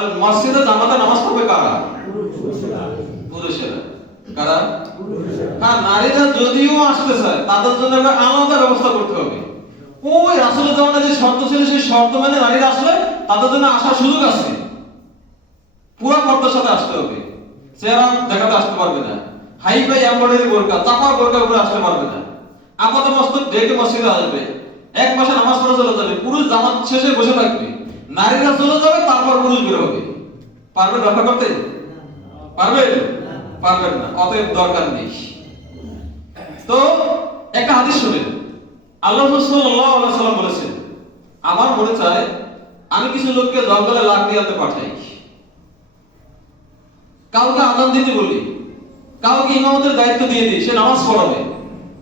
তাহলে মসজিদে জামাতে নামাজ পড়বে কারা? পুরুষেরা। কারা? হ্যাঁ, নারীরা যদিও আসতে চায় তাদের জন্য আলাদা ব্যবস্থা করতে হবে। ওই রাসূলের জামানায় যে শর্ত ছিল সেই শর্ত মেনে নারীরা আসলে তাদের জন্য আসার সুযোগ আছে। পুরো পর্দার সাথে আসতে হবে, চেহারা দেখাতে আসতে পারবে না, হাই ফাই এমব্রয়ডারি বোরকা চাপা বোরকা উপরে আসতে পারবে না, আপাত মস্তক ঢেকে মসজিদে আসবে, এক মাসে নামাজ পড়ে চলে যাবে, পুরুষ জামাত শেষে বসে থাকবে, নারীরা চলে যাবে, তারপর পুরুষ বের হবে। পারবে ব্যাখ্যা করতে? পারবে? পারবেন না, অতএব দরকার নেই। তো একটা হাদিস শুনেন, আল্লাহ রাসূল সাল্লাল্লাহু আলাইহি ওয়াসাল্লাম বলেছেন, আমার মনে চায় আমি কিছু লোককে জঙ্গলে লাফ দিয়ে পাঠাই, কাউকে আযান দিতে বলি, কাউকে ইমামতের দায়িত্ব দিয়ে দিই, সে নামাজ পড়াবে,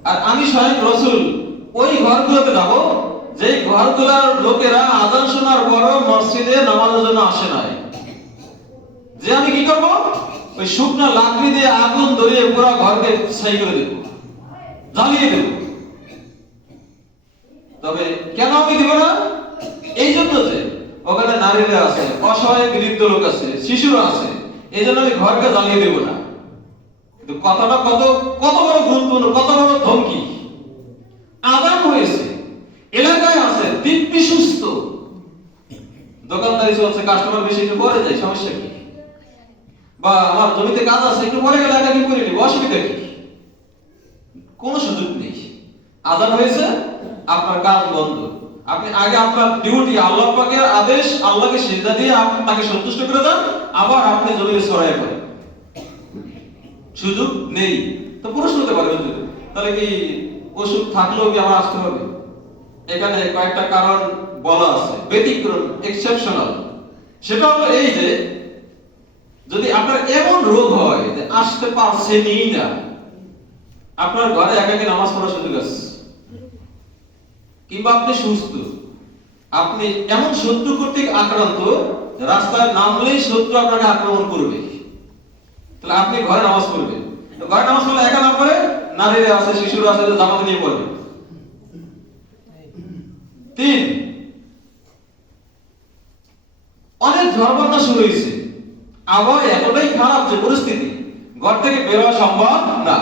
আর আমি স্বয়ং রাসূল ওই ঘরগুলোতে যাব যেই ঘরগুলোর লোকেরা আযান শোনার পরও মসজিদে নামাজের জন্য আসে নাই। যে আমি কি করব? ওই শুকনো লাকড়ি দিয়ে আগুন ধরিয়ে পুরো ঘরকে ছাই করে দেব, জ্বালিয়ে দেব। তবে কেন আমি দিব না? এই জন্য যে ওখানে নারীরা আছে, অসহায় বৃদ্ধ লোক আছে, শিশুরা আছে, এই জন্য আমি ঘরকে জ্বালিয়ে দেব না। কিন্তু কথাটা কত কত বড় গুরুত্বপূর্ণ, কত বড় ধমকি। আযান হয়েছে, এলাকায় আছে, দিব্যি সুস্থ, দোকানদারি চলছে, কাস্টমার বেশি, একটু পরে যায়, সমস্যা কি? বা আমার জমিতে কাজ আছে, একটু পরে গেলে এটা কি করে নিব, অসুবিধা কি? কোনো সুযোগ নেই। আযান হয়েছে, আপনার কাজ বন্ধ। আপনি আগে আপনার ডিউটি, আল্লাহ পাকের আদেশ, আল্লাহকে সিজদা দিয়ে আপনি তাকে সন্তুষ্ট করে দেন, আবার আপনি জমিতে ছড়ায় পড়েন, সুযোগ নেই। তো প্রশ্ন হতে পারে, তাহলে কি ওষুধ থাকলেও কি আমার আসতে হবে? এখানে কয়েকটা কারণ বলা আছে, ব্যতিক্রম, এক্সেপশনাল। সেটা হলো এই যে যদি আপনার এমন রোগ হয় যে আসতে পারছেনই না, আপনার ঘরে একাকী নামাজ পড়ার সুযোগ আছে, কিংবা আপনি সুস্থ, আপনি এমন শত্রু কর্তৃক আক্রান্ত, রাস্তায় নামলেই শত্রু আপনাকে আক্রমণ করবে, তাহলে আপনি ঘরে নামাজ পড়বেন। তো ঘরে নামাজ পড়লে একা না পড়ে, নারীরা আছে, শিশুরা আছে, জামাতে নিয়ে পড়বে। 3, অনেক ঝড় শুরু হয়েছে, আবহাওয়া এতটাই খারাপ যে পরিস্থিতি, ঘর থেকে বের হওয়া সম্ভব না।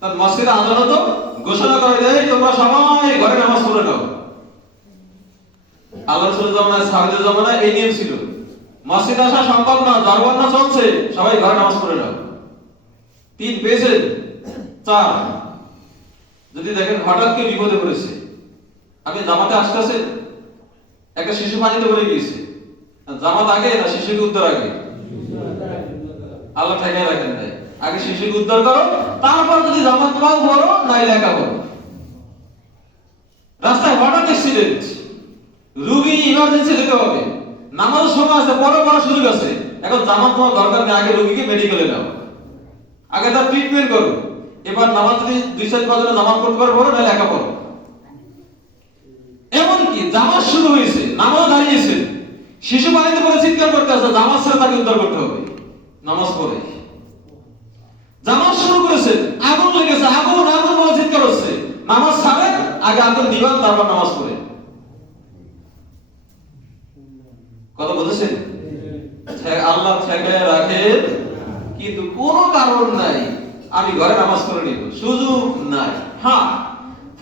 তার মসজিদে আযান হতো, ঘোষণা করে দেয় তোমরা সবাই ঘরে নামাজ পড়ে নাও। আল্লাহ রাসূলের জামানায়, সাহাবীদের জামানায় এই নিয়ম ছিল, মসজিদে আসা সম্ভব না, ঝড় চলছে, সবাই ঘরে নামাজ পড়ে নাও। 3 পেয়েছেন? 4, যদি দেখেন হঠাৎ কেউ বিপদে পড়েছে, আপনি জামাতে আসতেছেন, একটা শিশু পানিতে পড়ে গিয়েছে, জামাত আগে না শিশুকে উদ্ধার আগে? আল্লাহ ঠেকায় রাখেন নাই, আগে শিশুকে উদ্ধার করো, তারপর যদি জামাত পাও বড়, নাই লেখা বড়। রাস্তায় হঠাৎ অ্যাক্সিডেন্ট, রোগী ইমার্জেন্সি যেতে হবে, নামাজের সময় আছে, বড় বড় সুযোগ আছে, এখন জামাত পাওয়ার দরকার নেই, আগে রোগীকে মেডিকেলে নাও, আগে তার ট্রিটমেন্ট করো, এবার নামাজ যদি 2-4 জন জামাত পড়তে পারো বড়, নাই লেখা বড়। এমনকি জামাত শুরু হয়েছে, নামাজ দাঁড়িয়েছে, শিশু পানিতে পড়ে চিৎকার করতে আছে, জামাত ছেড়ে তাকে উদ্ধার করতে হবে, নামাজ পড়ে। জামাত শুরু করেছে, আগুন লেগেছে, আগুন আগুন বলে চিৎকার হচ্ছে, নামাজ ছাড়ে, আগে আগুন দিবান, তারপর নামাজ পড়ে। কথা বলেছেন? আল্লাহ ঠেকায় রাখেন, কিন্তু কোনো কারণ নাই আমি ঘরে নামাজ পড়ে নিব, সুযোগ নাই। হ্যাঁ,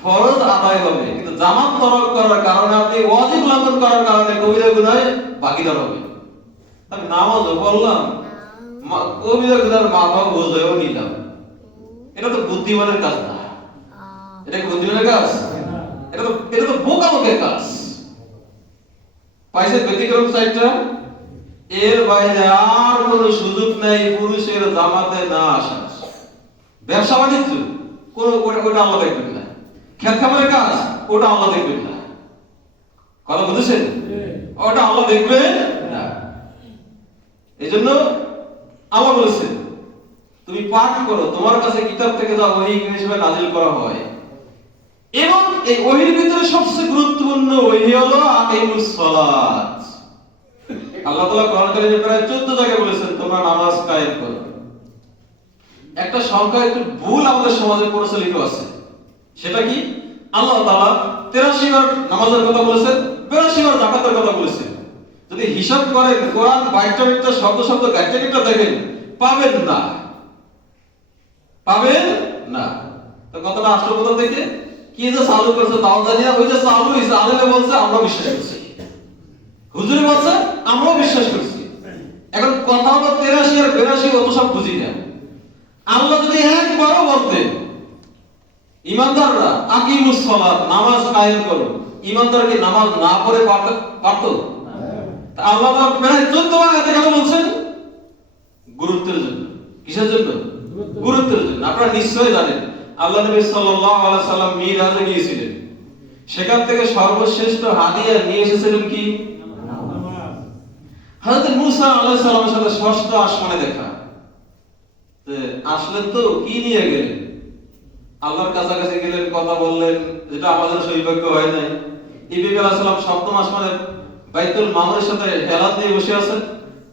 ফরজ আদায় হবে, কিন্তু জামাত তরক করার কারণে, আপনি ওয়াজিব লঙ্ঘন করার কারণে কবিরা গুনাহে ভাগীদার হবে। আমি নামাজও পড়লাম, কবিরা গুনার মাথা বোঝাও নিলাম, এটা তো বুদ্ধিমানের কাজ না। এটা কি বুদ্ধিমানের কাজ? এটা তো বোকা লোকের কাজ। পাইছে ব্যতিক্রম সাইডটা, এর বাইরে আর কোনো সুযোগ নাই পুরুষের জামাতে না আসা। ব্যবসা বাণিজ্য ওটা আল্লাহ দেখবেন না, খেত খামারের কাজ ওটা আল্লাহ দেখবেন না। কথা বুঝেছেন? ওটা আল্লাহ দেখবেন না। এই জন্য আল্লাহ বলেছেন তুমি পাঠ করো, তোমার কাছে কিতাব থেকে যা ওহী হিসেবে নাজিল করা হয়, এবং এই ওহীর ভিতরে সবচেয়ে গুরুত্বপূর্ণ ওহী হলো আকিমুস সালাত। আল্লাহ তাআলা কোরআন কারীমে প্রায় 14 জায়গায় বলেছেন তোমরা নামাজ কায়েম করো। একটা সংখ্যা একটু ভুল আমাদের সমাজে প্রচলিত আছে, সেটা কি? আল্লাহ তাআলা 83 বার নামাজের কথা বলেছেন, 82 বার যাকাতের কথা বলেছেন। যদি হিসাব করেন কোরআন বাইটটা বাইটটা শব্দ শব্দ গাইটা গাইটা দেখেন পাবেন না, পাবেন না। তো কথাটা আসলো কোথা থেকে? কি যে চালু করছে তাও জানি না, ওই যে চালু হয়েছে আলেমে বলছে আমরা বিশ্বাস করছি, হুজুরে বলছে আমরাও বিশ্বাস করছি। এখন কথা হলো 83 আর 82 অত সব বুঝি না। আল্লাহ যদি একবারও বলতেন ইমানদাররা আকিমুস সালাত, নামাজ কায়েম করো, ইমানদারকে নামাজ না পড়ে পারতো? আল্লাহ তাআলা প্রায় 14 আয়াতে কেন বলছেন? গুরুত্বের জন্য। কিসের জন্য? গুরুত্বের জন্য। আপনারা নিশ্চয়ই জানেন আল্লাহ নবী সাল্লাল্লাহু আলাইহি সাল্লাম মিরাজে গিয়েছিলেন, সেখান থেকে সর্বশ্রেষ্ঠ হাদিয়া নিয়ে এসেছিলেন কি? হযরত মুসা আলাইহিস সালামের সাথে ষষ্ঠ আসমানে দেখা। আসলেন তো কি নিয়ে গেলেন? আল্লাহর কাছাকাছি গেলেন, কথা বললেন, যেটা আমাদের সৌভাগ্য হয় নাই। ইব্রাহিম আলাইহিস সালাম সপ্তম আসমানে বাইতুল মামুরের সাথে হেলাত দিয়ে বসে আছেন,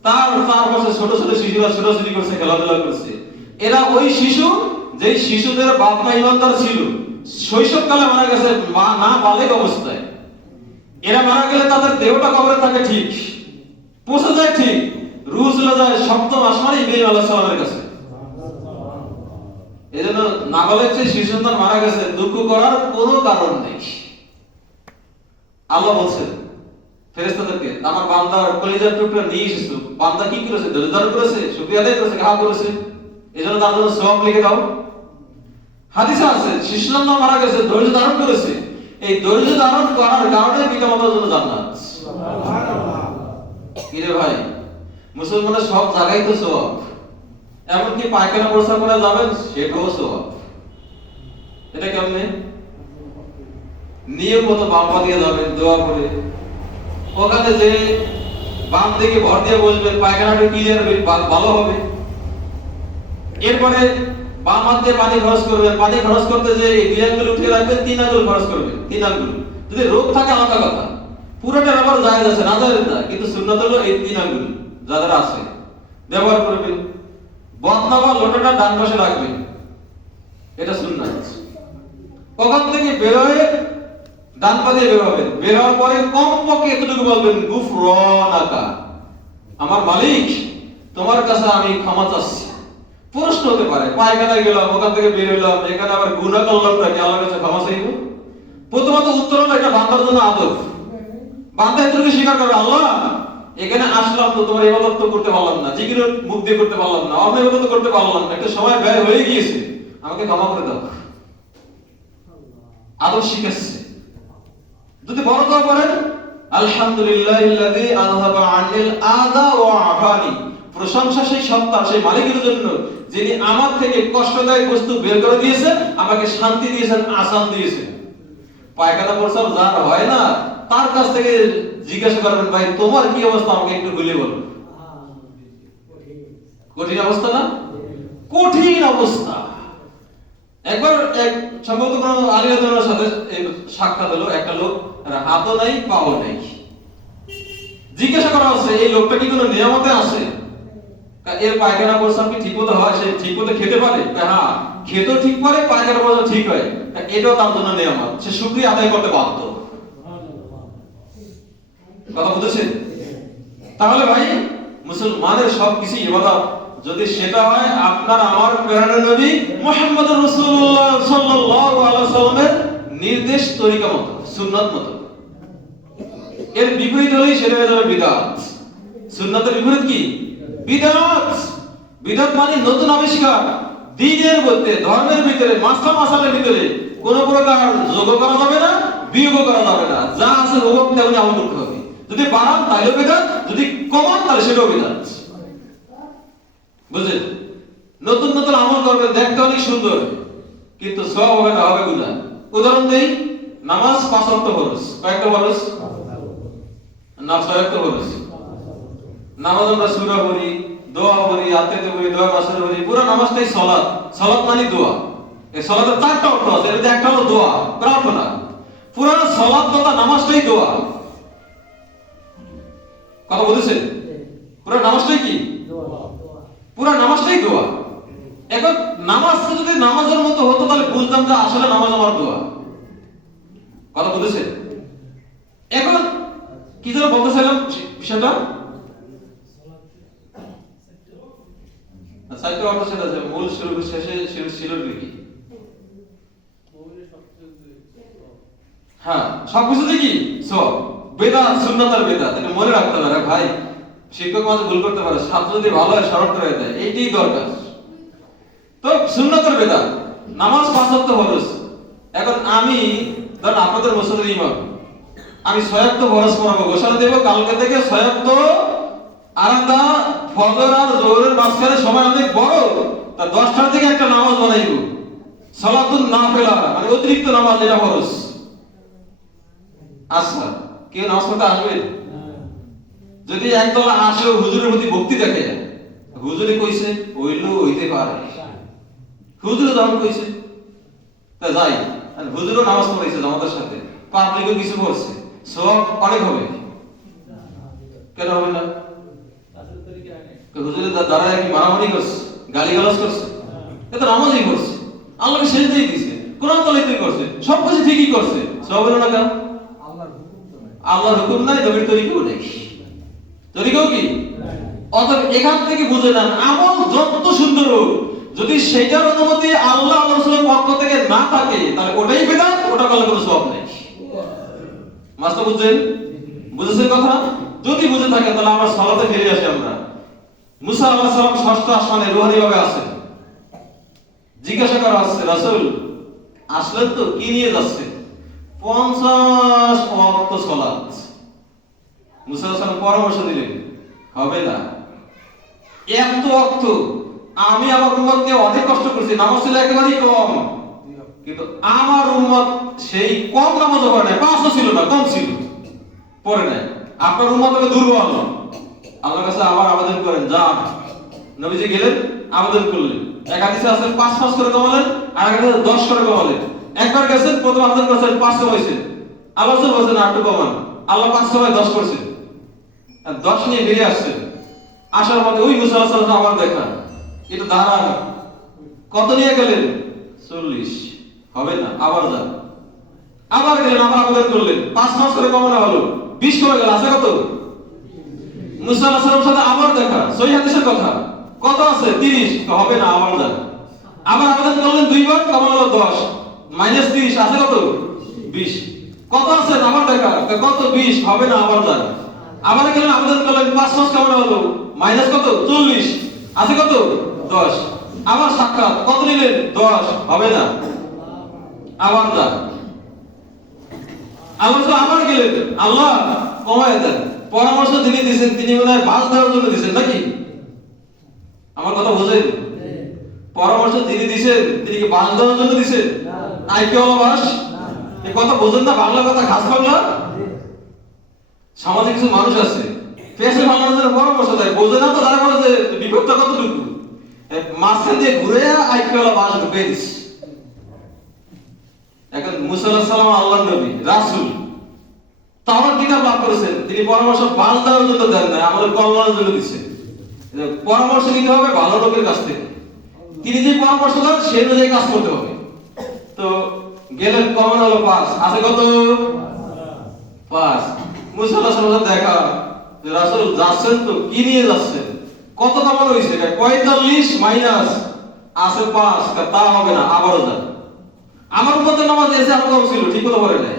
তার পাশে ছোট ছোট শিশুরা ছোটাছুটি করছে, খেলাধুলা করছে। এরা ওই শিশু যেই শিশুদের বাপ মা ইমানদার ছিল, শৈশবকালে মারা গেছে মা না বালেক অবস্থায়। এরা মারা গেলে তাদের দেহটা কবরে থাকে ঠিক, পৌঁছে যায় ঠিক, রূহ চলে যায় সপ্তম আসমানে ইব্রাহিম আলাইহিস সালামের কাছে। এজন্য নাবালেক যে শিশু সন্তান মারা গেছে দুঃখ করার কোনো কারণ নেই। আল্লাহ বলছেন ফেরেশতাদেরকে, আমার বান্দার কলিজার টুকরা নিয়ে এসেছো, বান্দা কি করেছে? ধৈর্য ধারণ করেছে, শুকরিয়া আদায় করেছে, হ্যাঁ করেছে, এজন্য তার জন্য সওয়াব লিখে দাও। হাদিসে আছে শিশু সন্তান মারা গেছে, ধৈর্য ধারণ করেছে, এই ধৈর্য ধারণ করার কারণে পিতামাতার জন্য জান্নাত। সুবহানাল্লাহ। কি রে ভাই, মুসলমানের সব জায়গায় তো সওয়াব, এমনকি পায়খানা প্রস্রাব করে যাবেন সেটাও সওয়াব। এটা কেমনে? নিয়ম মতো বাম পা দিয়ে যাবেন দোয়া করে, ওখানে যে বাম দিকে ভর দিয়ে বসবেন, পায়খানাটা ক্লিয়ার হবে, ভালো হবে। এরপরে বাম হাত দিয়ে পানি খরচ করবেন, পানি খরচ করতে যে 2 আঙ্গুল উঠিয়ে রাখবেন, 3 আঙ্গুল খরচ করবেন, 3 আঙ্গুল। যদি রোগ থাকে আলাদা কথা, পুরোটা ব্যবহার জায়েজ আছে, না জায়েজ না, কিন্তু সুন্নাত হলো এই 3 আঙ্গুল যাদের আছে ব্যবহার করবেন। বদনামা লোটাটা ডান পাশে রাখবেন, এটা সুন্নাত। ওখান থেকে বের হয়ে ডান পা দিয়ে বের হবেন, বের হওয়ার পরে কমপক্ষে এতটুকু বলবেন গুফরানাকা, আমার মালিক তোমার কাছে আমি ক্ষমা চাচ্ছি। প্রশ্ন হতে পারে পায়খানায় গেলাম, ওখান থেকে বের হলাম, এখানে আবার গুনাহ করলাম নাকি আল্লাহর কাছে ক্ষমা চাইব? প্রথমত উত্তর হলো এটা বান্দার জন্য আদব। বান্দা এতটুকু স্বীকার করবে, আল্লাহ এখানে আসলাম তো তোমার ইবাদত তো করতে পারলাম না, জিকির মুখ দিয়ে করতে পারলাম না, অন্য ইবাদত করতে পারলাম না, একটা সময় ব্যয় হয়ে গিয়েছে, আমাকে ক্ষমা করে দাও। আদব শিখাচ্ছে। যদি বড় দোয়া করেন আলহামদুলিল্লাহিল্লাযী আযহাবা আনিল আযা ওয়া আফানি, প্রশংসা সেই সত্তা, সেই মালিকের জন্য যিনি আমার থেকে কষ্টদায়ক বস্তু বের করে দিয়েছেন, আমাকে শান্তি দিয়েছেন, আসান দিয়েছেন। পায়খানা প্রস্রাব যার হয় না তার কাছ থেকে জিজ্ঞাসা করবেন, ভাই তোমার কি অবস্থা, আমাকে একটু বলে বলো। কঠিন অবস্থা না? কঠিন অবস্থা। একবার এক সম্ভবত কোন আলিয়াদের সাথে সাক্ষাৎ হলো, একটা লোক হাতও নাই পাও নাই। জিজ্ঞাসা করা হচ্ছে এই লোকটা কি কোনো নিয়ামতে আছে? এর পায়খানা প্রস্রাব কি ঠিকমতো হয়, সে ঠিকমতো খেতে পারে? হ্যাঁ, খেতেও ঠিক পারে, পায়খানা প্রস্রাব ঠিক হয়, এটাও তার জন্য নিয়ামত, সে শুকরিয়া আদায় করতে বাধ্য। কথা বুঝেছেন? তাহলে ভাই মুসলমানের সবকিছু ইবাদত, যদি সেটা হয় আপনার আমার প্রেরণা নবী মুহাম্মদুর রাসূলুল্লাহ সাল্লাল্লাহু আলাইহি ওয়াসাল্লামের নির্দেশ তরিকা মতো, সুন্নাত মতো। এর বিপরীত হলেই সেটা হয়ে যাবে বিদআত। সুন্নাতের বিপরীত কি? বিদআত। বিদআত মানে নতুন আবিষ্কার। দ্বীনের মধ্যে, ধর্মের ভিতরে, মাসালের ভিতরে কোন প্রকার যোগ করা যাবে না, বিয়োগ করা যাবে না, যা আছে হুকুম তেমনি আমল করতে হবে। যদি বাড়ান তাহলে বিদআত, যদি কমান তাহলে সেটাও বিদআত। বুঝলেন? নতুন নতুন আমল করবেন, দেখতে অনেক সুন্দর, কিন্তু সওয়াব হবে না, হবে গুনাহ। উদাহরণ দেই, নামাজ 5 ওয়াক্ত ফরজ। কয়টা ফরজ? না 6 ওয়াক্ত ফরজ। নামাজ আমরা সূরা পড়ি, দোয়া পড়ি, আত্মীয়তা পড়ি, দোয়া মাসুরা পড়ি, পুরো নামাজটাই সালাত। সালাত মানে দোয়া। এই সালাতের 4টা অর্থ আছে, এর একটা হলো দোয়া, প্রার্থনা। পুরো সালাত তথা নামাজটাই দোয়া। কথা বুঝেছেন? পুরো নামাজটাই কি? পুরো নামাজটাই দোয়া। এখন নামাজ যদি নামাজের মতো হতো তাহলে বুঝতাম যে আসলে নামাজ আমার দোয়া। কথা বুঝেছেন? এখন কি যেন বলতেছিলাম বিষয়টা? চারটে অর্থ সেটা যে মূল শুরু শেষে ছিল কি? হ্যাঁ, সবকিছুতে কি সব বেদাত সুন্নাত আর বেদাত, এটা মনে রাখতে হবে ভাই। শিক্ষক মাঝে ভুল করতে পারে, ছাত্র যদি ভালো হয় সরল করে দেয়, এইটাই দরকার। তো সুন্নাত আর বেদাত, নামাজ 5 ওয়াক্ত ফরজ। এখন আমি ধরেন আপনাদের মসজিদের ইমাম, আমি 6 ওয়াক্ত ফরজ পড়াবো, ঘোষণা দেব কালকে থেকে 6 ওয়াক্ত আরামদা ফজর আর জোহরের মাঝখানে সময় অনেক বড়, তা 10টার থেকে একটা নামাজ বানাইব, সালাতুন নাফিলা, মানে অতিরিক্ত নামাজ, এটা ফরজ। আচ্ছা, কেউ নামাজ পড়তে আসবে? যদি একদল আসে হুজুরের প্রতি ভক্তি দেখে, হুজুরে কইছে হইলো হইতে পারে, হুজুরে যখন কইছে তা যাই, আর হুজুরও নামাজ পড়াইছে আমাদের সাথে, পাবলিকও কিছু করছে, সব অনেক হবে। কেন হবে না? হুজুরের দ্বারা কি মারামারি করছে, গালিগালাজ করছে? এটা নামাজই করছে, আল্লাহকে সেজদাই দিছে, কোরআন তালাওয়াত করছে, সব কিছু ঠিকই করছে, সব হলো না কেন? আল্লাহর হুকুম নাই, নবীর তরিকাও নেই। তরিকাও কি? অতএব এখান থেকে বুঝে নেন, আমল যত সুন্দর হোক, যদি সেটার অনুমতি আল্লাহ আল্লাহ রাসূলের পক্ষ থেকে না থাকে, তাহলে ওটাই বিদআত, ওটা করলে কোনো সওয়াব নেই। মাস্টার বুঝছেন? বুঝেছেন কথা? যদি বুঝে থাকেন তাহলে আমরা সালাতে ফিরে আসি। আমরা মুসা আলাইহিস সালাম ষষ্ঠ আসমানে রুহানি ভাবে আছেন, জিজ্ঞাসা করা হচ্ছে, রাসূল আসলেন তো, কি নিয়ে যাচ্ছেন? 50 ওয়াক্ত সালাত। মুসা আলাইহিস সালাম পরামর্শ দিলেন, হবে না, এত ওয়াক্ত আমি আমার উম্মতকে অনেক কষ্ট করছি, নামাজ ছিল একেবারেই কম, কিন্তু আমার উম্মত সেই কম নামাজও পড়ে নাই, 5ও ছিল না, কম ছিল, পড়ে নাই। আপনার উম্মত হবে দুর্বল, আল্লাহর কাছে আবার আবেদন করেন, যান। নবীজি গেলেন, আবেদন করলেন, এক হাদিসে আছে 5 করে কমালেন, আর এক হাদিসে 10 করে কমালেন। একবার গেছেন, প্রথম আবেদন করেছেন 5 কমাইছেন, আল্লাহ বলছেন আর একটু কমান, আল্লাহ 5 কমায় 10 করছেন, আর 10 নিয়ে বেরিয়ে আসছেন। আসার পথে ওই মুসা আলাইহিস সালাম আবার দেখা, এটা দাঁড়ান, কত নিয়ে গেলেন? 40, হবে না, আবার যান। আবার গেলেন, আবার আবেদন করলেন, 5 করে কমানো হলো, 20 কমে গেল, আছে কত? মুসা আলাইহিস সালামের সাথে আবার দেখা, সহিহ হাদিসের কথা, কত আছে? 30, হবে না, আবার যান। আবার আবেদন করলেন 2 বার, কমানো হলো 10, -30, আছে কত? 20, কত আছে? আবার দেখা, কত? 20, হবে না, আবার যান। আবার গেলেন, আবেদন করলেন, 5 কমানো হলো, মাইনাস কত? 40, আছে কত? 10, আবার সাক্ষাৎ, কত নিলেন? 10, হবে না, আবার যান। আল্লাহ আবার গেলেন, আল্লাহ কমায় দেন। পরামর্শ তিনি দিয়েছেন, তিনি মনে হয় বাস দেওয়ার জন্য দিয়েছেন নাকি? আমার কথা বোঝেন? পরামর্শ তিনি দিয়েছেন, তিনি কি বাস দেওয়ার জন্য দিয়েছেন? আইকে বাস, এই কথা বোঝেন না? বাংলা কথা, খাস বাংলা। সমাজে কিছু মানুষ আছে পেশে বাংলার জন্য পরামর্শ দেয়, বোঝে না তো, তারা বলে যে বিপদটা কতটুকু, মাঝখান দিয়ে ঘুরে আইকে বাস ঢুকে দিচ্ছে। এখন মুসা আলাইহিস সালাম আল্লাহর নবী, রাসূল, তাওরাত কিতাব লাভ করেছেন, তিনি পরামর্শ বাস দেওয়ার জন্য দেন না, আমাদের কল্যাণের জন্য দিচ্ছেন। পরামর্শ নিতে হবে ভালো লোকের কাছ থেকে, তিনি যে পরামর্শ দেন সেই অনুযায়ী কাজ করতে হবে। তো গেলেন, কমন হলো 5, আছে কত? 5। মুসা আলাইহিস সালাম দেখা, যে রাসূল যাচ্ছেন তো, কি নিয়ে যাচ্ছেন? কত কমন হইছে? 45 মাইনাস আছে 5, তা হবে না, আবারও যান। আমার উপর নামাজ এসে আমার কম ছিল, ঠিক কথা বলে নাই।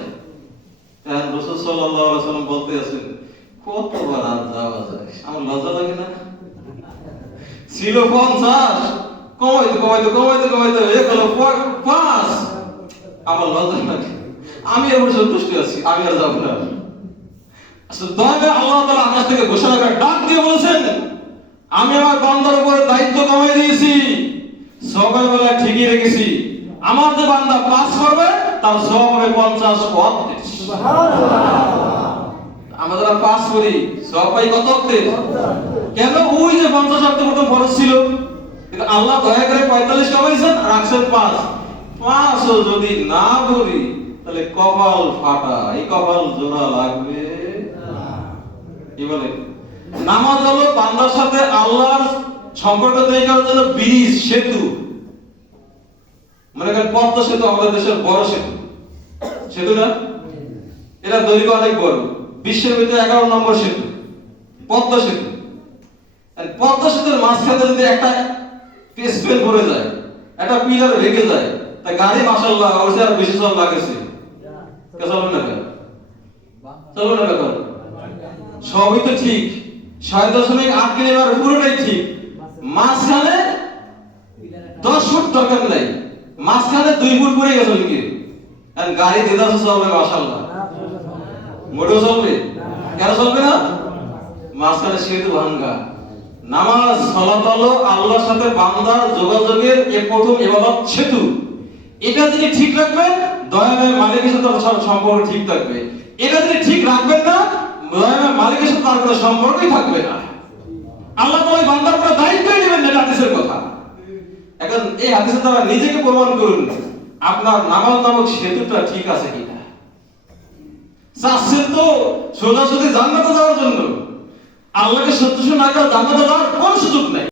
রাসূল সাল্লাল্লাহু আলাইহি ওয়াসাল্লাম বলতে আছেন, কতবার আর যাওয়া যায়, আমার লজ্জা লাগে না? ছিল 50, কমাইতে এক হলো 5, আমার লজ্জা লাগে, আমি এবার সন্তুষ্ট আছি, আমি আর যাব না। আসলে দয়া আল্লাহ তাআলা আকাশ থেকে ঘোষণা করে ডাক দিয়ে বলেছেন, আমি আমার বান্দার উপর দায়িত্ব কমাই দিয়েছি, সকালবেলা ঠিকই রেখেছি, আমার যে বান্দা 5 করবে তার সওয়াব হবে 50 ওয়াক্ত। আমরা যারা 5 করি সওয়াব পাই কত ওয়াক্তে? কেন? ওই যে 50 ওয়াক্ত প্রথম ফরজ ছিল, কিন্তু আল্লাহ দয়া করে 45 কমাইছেন, রাখছেন 5। 5ও যদি না করি তাহলে কপাল ফাটা, এই কপাল জোড়া লাগবে না। কি বলে? নামাজ হলো বান্দার সাথে আল্লাহর সম্পর্ক তৈরি করার জন্য ব্রিজ, সেতু। মনে করেন পদ্মা সেতু আমাদের দেশের বড় সেতু, সেতু না? এটা দৈর্ঘ্য অনেক বড়, বিশ্বের ভিতরে 11 নম্বর সেতু পদ্মা সেতু। পদ্মা সেতুর মাঝখানে যদি একটা স্পেন পড়ে যায়, একটা পিলার ভেঙে যায়, তা গাড়ি মাশাআল্লাহ ওর আর বেশি চল লাগেছে, কে চলবে না কেন? চলবে না কেন? সবই তো ঠিক, 6.8 কিলোমিটার পুরোটাই ঠিক, মাঝখানে 10 ফুট দরকার নাই, মাঝখানে 2 ফুট পড়ে গেছে লিখে, আর গাড়ি দেদাসে চলবে মাশাআল্লাহ, মোটেও চলবে? কেন চলবে না? মাঝখানে সেতু ভাঙ্গা। নামাজ সালাত হলো আল্লাহর সাথে বান্দার যোগাযোগের এই প্রথম ইবাদত সেতু। এটা যদি ঠিক রাখবেন, দয়াময় মালিকের সাথে আপনার সম্পর্ক ঠিক থাকবে। এটা যদি ঠিক রাখবেন না, দয়াময় মালিকের সাথে তার কোনো সম্পর্কই থাকবে না। আল্লাহ তো ওই বান্দার উপর দায়িত্বই নেবেন না, হাদিসের কথা। এখন এই হাদিসের দ্বারা নিজেকে প্রমাণ করুন আপনার নামাজ নামক সেতুটা ঠিক আছে কিনা। চাচ্ছেন তো সোজাসুজি জান্নাতে যাওয়ার জন্য, আল্লাহকে সন্তুষ্ট না করে জান্নাতে যাওয়ার